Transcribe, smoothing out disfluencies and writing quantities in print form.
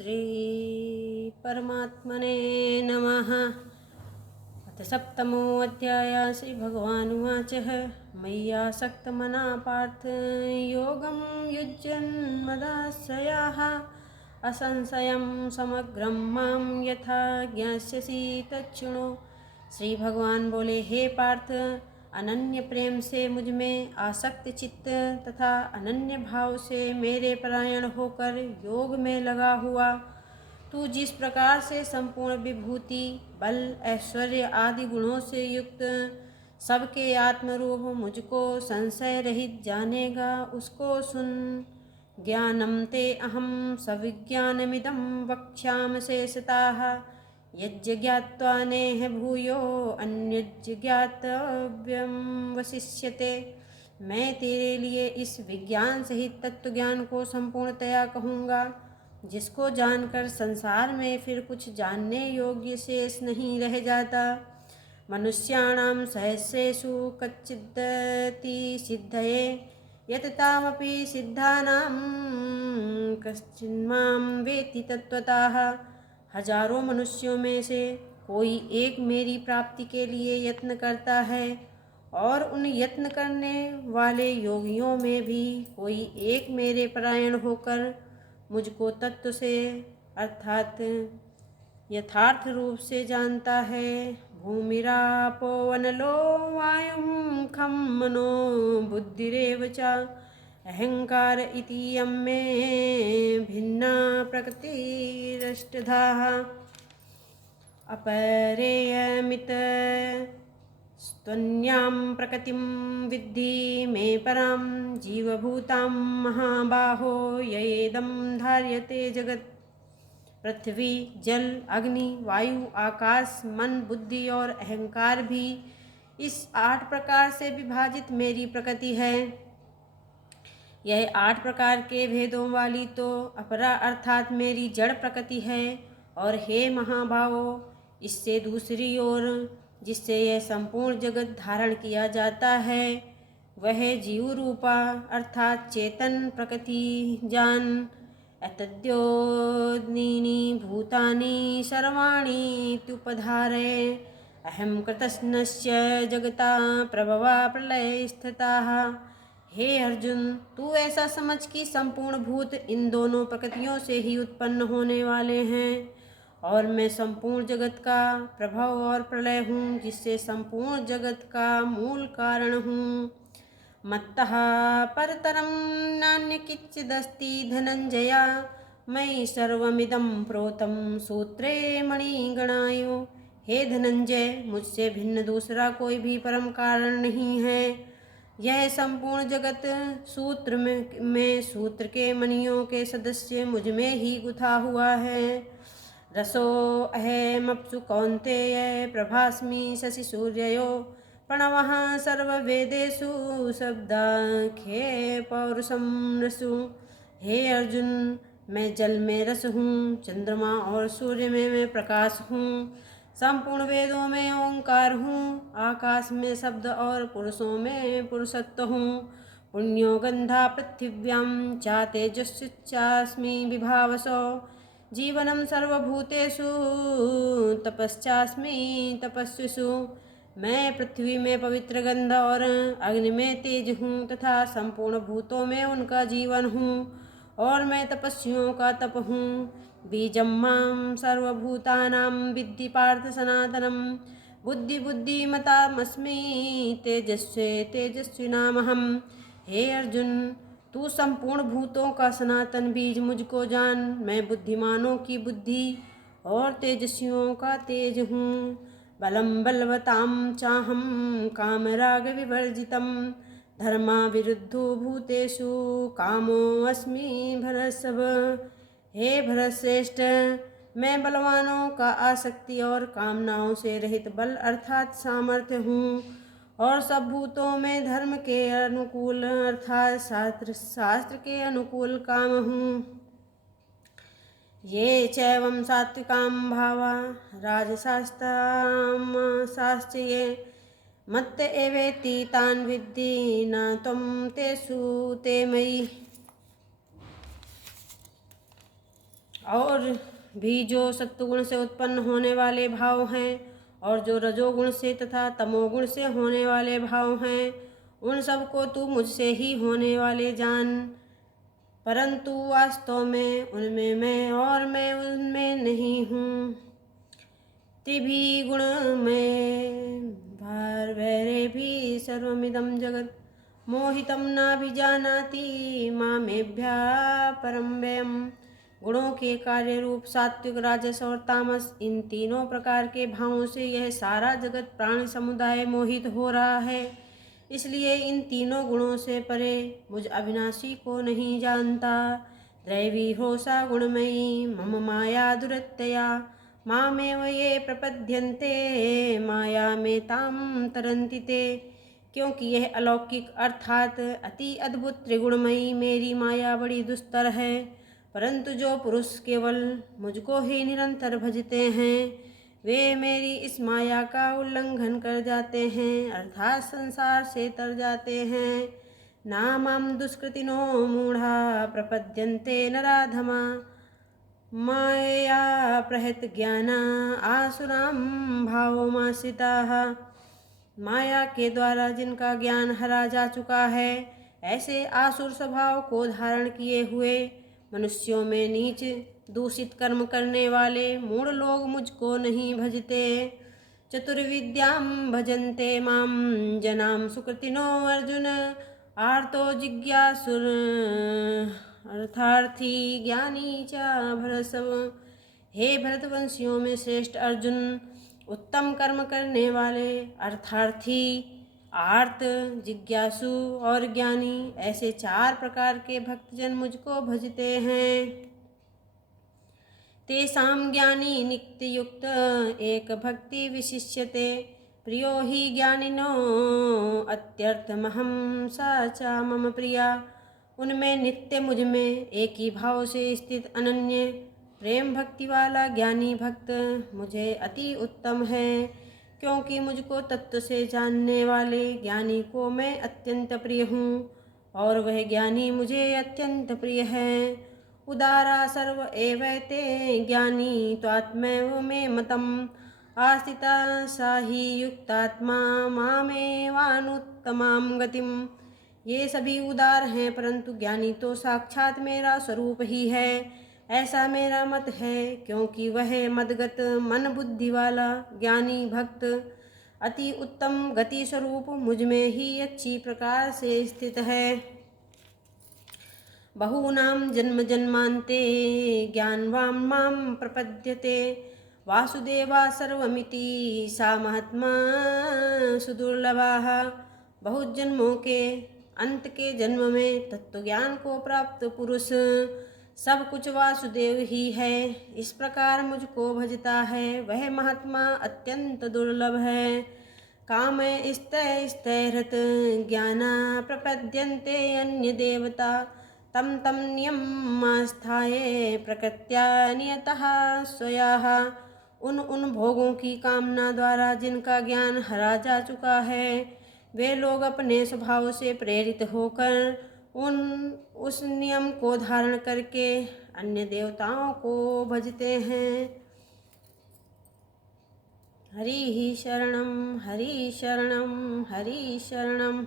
श्री परमात्मने नमः। अथ सप्तमोऽध्याय। श्रीभगवानुवाच मय्यासक्तमना पार्थ योगं युज्यन् मदाश्रयाः असंशयं समग्रं मां यथा ज्ञास्यसि तच्छृणु। श्री भगवान बोले, हे पार्थ, अनन्य प्रेम से मुझ में आसक्त चित्त तथा अनन्य भाव से मेरे परायण होकर योग में लगा हुआ तू जिस प्रकार से संपूर्ण विभूति, बल, ऐश्वर्य आदि गुणों से युक्त सबके आत्मरूप मुझको संशय रहित जानेगा, उसको सुन। ज्ञानम ते अहम सविज्ञानमिदं वक्ष्यामि शेषतः यज्ज्ञात्वा नेह भूयो अन्यज्ज्ञातव्यं वशिष्यते। मैं तेरे लिए इस विज्ञान सहित तत्व ज्ञान को संपूर्णतया कहूँगा, जिसको जानकर संसार में फिर कुछ जानने योग्य शेष नहीं रह जाता। मनुष्याणां सहस्रेषु कच्चिदति सिद्धये यततामपि सिद्धानां कश्चिन्मां वेत्ति तत्त्वतः। हजारों मनुष्यों में से कोई एक मेरी प्राप्ति के लिए यत्न करता है, और उन यत्न करने वाले योगियों में भी कोई एक मेरे परायण होकर मुझको तत्व से अर्थात यथार्थ रूप से जानता है। भूमिरापो वनलो वायुं खं मनो बुद्धिरेव च अहंकार इति यम्मे भिन्ना प्रकृतिरष्टधा। अपरेयमित स्तन्यां प्रकृतिं विद्धि मे परां जीवभूतां महाबाहो येदं धार्यते जगत्। पृथ्वी, जल, अग्नि, वायु, आकाश, मन, बुद्धि और अहंकार भी इस 8 प्रकार से विभाजित मेरी प्रकृति है। यह 8 प्रकार के भेदों वाली तो अपरा अर्थात मेरी जड़ प्रकृति है। और हे महाभावो, इससे दूसरी ओर जिससे यह संपूर्ण जगत धारण किया जाता है, वह जीव रूपा अर्थात चेतन प्रकृति जान। एतद्योनीनि भूतानि सर्वाणि त्युपधारय अहं कृतस्नस्य जगता प्रभवा प्रलय स्थिताः। हे अर्जुन, तू ऐसा समझ कि संपूर्ण भूत इन दोनों प्रकृतियों से ही उत्पन्न होने वाले हैं, और मैं संपूर्ण जगत का प्रभव और प्रलय हूँ, जिससे संपूर्ण जगत का मूल कारण हूँ। मत्तः परतरं नान्य किंचिदस्ति धनंजय मयि सर्वमिदं प्रोतं सूत्रे मणिगणायो। हे धनंजय, मुझसे भिन्न दूसरा कोई भी परम कारण नहीं है। यह संपूर्ण जगत सूत्र में सूत्र के मणियों के सदस्य मुझ में ही गुथा हुआ है। रसो अहमप्सु कौन्तेय प्रभास्मि शशि सूर्ययो प्रणवः सर्ववेदेषु शब्दाख्ये पौरुषं रसु। हे अर्जुन, मैं जल में रस हूँ, चंद्रमा और सूर्य में मैं प्रकाश हूँ, संपूर्ण वेदों में ओंकार हूँ, आकाश में शब्द और पुरुषों में पुरुषत्व हूँ। पुण्यो गंधा पृथिव्यां चा तेजस्विचास्मि विभावसो जीवनं सर्वभूतेषु तपश्चास्मि तपस्विषु। मैं पृथ्वी में पवित्र गंध और अग्नि में तेज हूँ तथा संपूर्ण भूतों में उनका जीवन हूँ, और मैं तपस्वियों का तप हूँ। बीजं मां सर्वभूतानां विद्धि पार्थ सनातनं बुद्धिमतामस्मि तेजस्विनामहम्। हे अर्जुन, तू संपूर्ण भूतों का सनातन बीज मुझको जान। मैं बुद्धिमानों की बुद्धि और तेजस्वियों का तेज हूँ। बलं बलवतां चाहं कामराग विवर्जितं धर्मा विरुद्धो भूतेषु कामो अस्मि भरतसभ। हे भरतश्रेष्ठ, मैं बलवानों का आसक्ति और कामनाओं से रहित बल अर्थात सामर्थ्य हूँ, और सब भूतों में धर्म के अनुकूल अर्थात शास्त्र के अनुकूल काम हूँ। ये चैवं सात्विकां भावा राजसास्तां ये मत्त एवेति तान् विद्धि न त्वं तेषु ते मयि। और भी जो सत्वगुण से उत्पन्न होने वाले भाव हैं और जो रजोगुण से तथा तमोगुण से होने वाले भाव हैं, उन सबको तू मुझसे ही होने वाले जान। परंतु वास्तव में उनमें मैं और मैं उनमें नहीं हूँ। त्रिभी गुण में भार वैरे भी सर्वमिदं जगत मोहितं नाभिजानाति मामेभ्यः परं व्ययम्। गुणों के कार्य रूप सात्विक, राजस और तामस, इन तीनों प्रकार के भावों से यह सारा जगत प्राणी समुदाय मोहित हो रहा है। इसलिए इन तीनों गुणों से परे मुझ अविनाशी को नहीं जानता। दैवी होसा गुणमयी मम माया दुरत्यया मामेव ये प्रपद्यन्ते माया में ताम तरन्ति ते। क्योंकि यह अलौकिक अर्थात अति अद्भुत त्रिगुणमयी मेरी माया बड़ी दुस्तर है, परंतु जो पुरुष केवल मुझको ही निरंतर भजते हैं वे मेरी इस माया का उल्लंघन कर जाते हैं, अर्थात संसार से तर जाते हैं। नामां दुष्कृतिनो मूढ़ा प्रपद्यन्ते नराधमा माया प्रहत ज्ञाना आसुरां भावमाश्रिताः। माया के द्वारा जिनका ज्ञान हरा जा चुका है, ऐसे आसुर स्वभाव को धारण किए हुए मनुष्यों में नीच दूषित कर्म करने वाले मूढ़ लोग मुझको नहीं भजते। चतुर्विद्यां भजन्ते मां जनां सुकृतिनो अर्जुन आर्तो जिज्ञासुर अर्थार्थी ज्ञानी च भरसव। हे भरतवंशियों में श्रेष्ठ अर्जुन, उत्तम कर्म करने वाले, अर्थार्थी, आर्त, जिज्ञासु और ज्ञानी, ऐसे चार प्रकार के भक्तजन मुझको भजते हैं। तेषां ज्ञानी नित्ययुक्त एक भक्ति विशिष्यते प्रियो हि ज्ञानिनो अत्यर्थमहं सा च मम प्रिया। उनमें नित्य मुझ में एक ही भाव से स्थित अनन्य प्रेम भक्ति वाला ज्ञानी भक्त मुझे अति उत्तम है, क्योंकि मुझको तत्व से जानने वाले ज्ञानी को मैं अत्यंत प्रिय हूँ और वह ज्ञानी मुझे अत्यंत प्रिय है। उदारा सर्व एवैते ज्ञानी त्वात्मैव मे मतम् आस्थिता सा ही युक्तात्मा मामेवानुत्तमां गतिम्। ये सभी उदार हैं, परंतु ज्ञानी तो साक्षात मेरा स्वरूप ही है, ऐसा मेरा मत है, क्योंकि वह मदगत मन बुद्धि वाला ज्ञानी भक्त अति उत्तम गति स्वरूप मुझ में ही अच्छी प्रकार से स्थित है। बहूनां जन्म जन्मान्ते ज्ञानवान् मां प्रपद्यते वासुदेवा सर्वमिति सा महात्मा सुदुर्लभाः। बहुत जन्मों के अंत के जन्म में तत्व ज्ञान को प्राप्त पुरुष सब कुछ वासुदेव ही है, इस प्रकार मुझको भजता है, वह महात्मा अत्यंत दुर्लभ है। काम स्तै स्तैरत ज्ञाना प्रपद्यन्ते अन्य देवता तम तम नियमास्थाय प्रकृत्या नियतः स्वयाः। उन भोगों की कामना द्वारा जिनका ज्ञान हरा जा चुका है, वे लोग अपने स्वभाव से प्रेरित होकर उस नियम को धारण करके अन्य देवताओं को भजते हैं। हरि शरणम हरि शरणम हरि शरणम।